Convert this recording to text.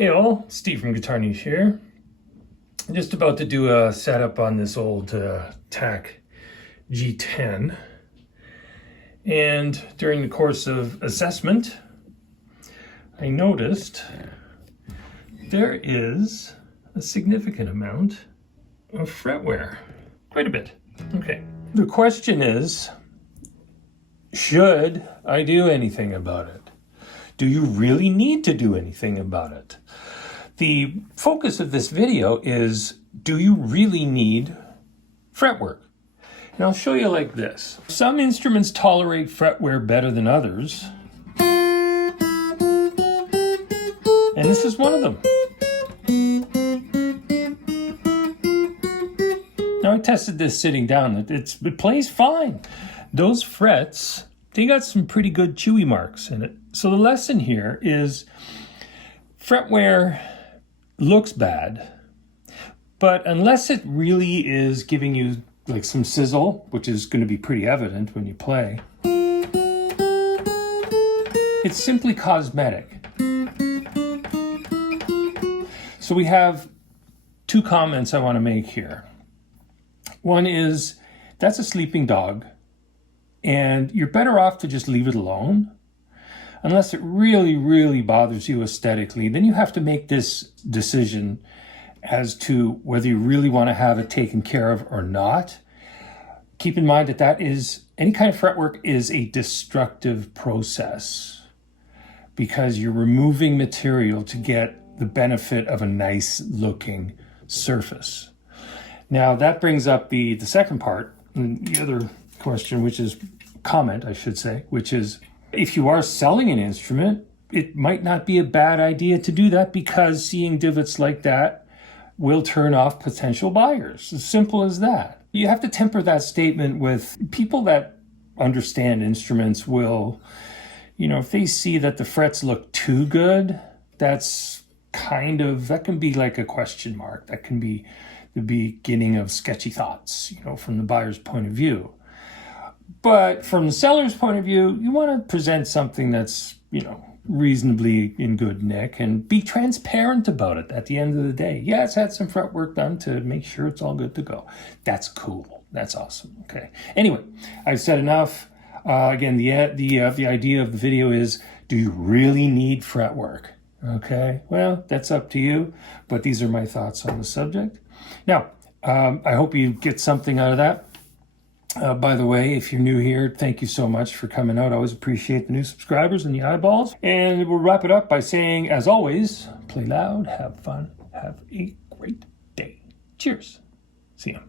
Hey all, Steve from GuitarNiche here. I'm just about to do a setup on this old TAC G10. And during the course of assessment, I noticed there is a significant amount of fretwear. Quite a bit. Okay. The question is, should I do anything about it? Do you really need to do anything about it? The focus of this video is, do you really need fretwork? And I'll show you like this. Some instruments tolerate fretwear better than others. And this is one of them. Now I tested this sitting down. It plays fine. Those frets, they got some pretty good chewy marks in it. So the lesson here is fretwear looks bad, but unless it really is giving you like some sizzle, which is going to be pretty evident when you play, it's simply cosmetic. So we have two comments I want to make here. One is, that's a sleeping dog, and you're better off to just leave it alone. Unless it really, really bothers you aesthetically, then you have to make this decision as to whether you really want to have it taken care of or not. Keep in mind that any kind of fretwork is a destructive process because you're removing material to get the benefit of a nice looking surface. Now that brings up the second part, the other question, which is comment, I should say, which is, if you are selling an instrument, it might not be a bad idea to do that because seeing divots like that will turn off potential buyers. As simple as that. You have to temper that statement with people that understand instruments will, if they see that the frets look too good, that can be like a question mark. That can be the beginning of sketchy thoughts, from the buyer's point of view. But from the seller's point of view, you want to present something that's, reasonably in good nick and be transparent about it at the end of the day. Yeah, it's had some fretwork done to make sure it's all good to go. That's cool. That's awesome. Okay. Anyway, I've said enough. Again, the idea of the video is, do you really need fretwork? Okay. Well, that's up to you, but these are my thoughts on the subject. Now, I hope you get something out of that. By the way, if you're new here, thank you so much for coming out. I always appreciate the new subscribers and the eyeballs. And we'll wrap it up by saying, as always, play loud, have fun, have a great day. Cheers. See ya.